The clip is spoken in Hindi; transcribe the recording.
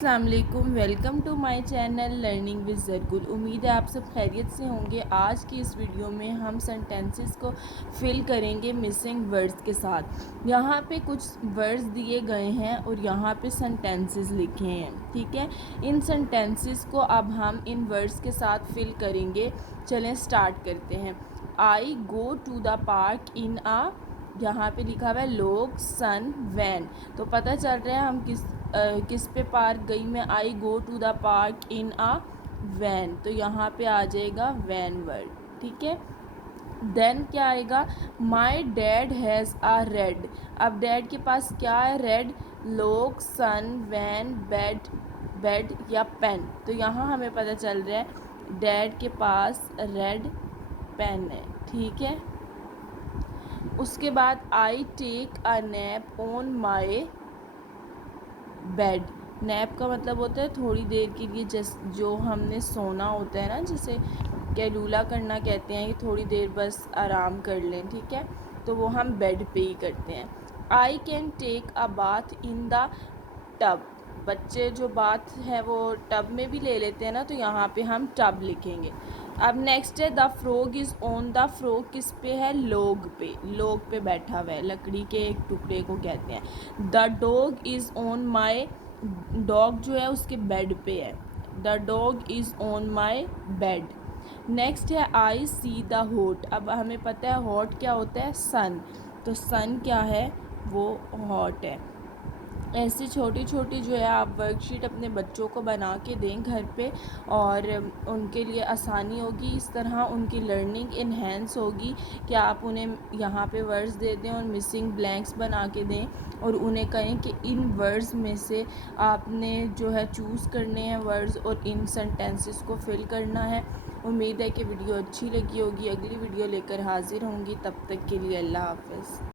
अस्सलामुअलैकुम, welcome to my channel learning with Zarkul. उम्मीद है आप सब खैरियत से होंगे। आज की इस वीडियो में हम सेंटेंसेस को फिल करेंगे मिसिंग वर्ड्स के साथ। यहाँ पे कुछ वर्ड्स दिए गए हैं और यहाँ पे सेंटेंसेस लिखे हैं, ठीक है। इन सेंटेंसेस को अब हम इन वर्ड्स के साथ फिल करेंगे। चलें स्टार्ट करते हैं। I go to the park in a, यहाँ पे लिखा हुआ है लोग, सन, वैन। तो पता चल रहा है हम किस पे पार्क गई मैं। I go to the park in a van, तो यहाँ पे आ जाएगा वैन वर्ड, ठीक है। देन क्या आएगा, my dad has a red. अब डैड के पास क्या है, रेड, लोग, सन, वैन, बेड या पेन। तो यहाँ हमें पता चल रहा है डैड के पास रेड पेन है, ठीक है। उसके बाद I take a nap on my bed. Nap का मतलब होता है थोड़ी देर के लिए, जो हमने सोना होता है ना, जिसे कैलूला करना कहते हैं, कि थोड़ी देर बस आराम कर लें, ठीक है। तो वो हम बेड पे ही करते हैं। I can take a bath in the tub. बच्चे जो बात है वो टब में भी ले लेते हैं ना, तो यहाँ पे हम टब लिखेंगे। अब नेक्स्ट है the frog is on. The frog किस पे है, लोग पे बैठा हुआ है, लकड़ी के एक टुकड़े को कहते हैं। The dog is on my, dog जो है उसके बेड पे है। The dog is on my bed. Next है आई सी द हॉट। अब हमें पता है हॉट क्या होता है, सन। तो सन क्या है, वो हॉट है। ऐसी छोटी छोटी जो है आप वर्कशीट अपने बच्चों को बना के दें घर पे, और उनके लिए आसानी होगी। इस तरह उनकी लर्निंग इन्हेंस होगी कि आप उन्हें यहाँ पे वर्ड्स दे दें और मिसिंग ब्लैंक्स बना के दें, और उन्हें कहें कि इन वर्ड्स में से आपने जो है चूज़ करने हैं वर्ड्स और इन सेंटेंसेस को फिल करना है। उम्मीद है कि वीडियो अच्छी लगी होगी। अगली वीडियो लेकर हाजिर होंगी, तब तक के लिए अल्लाह हाफ़िज़।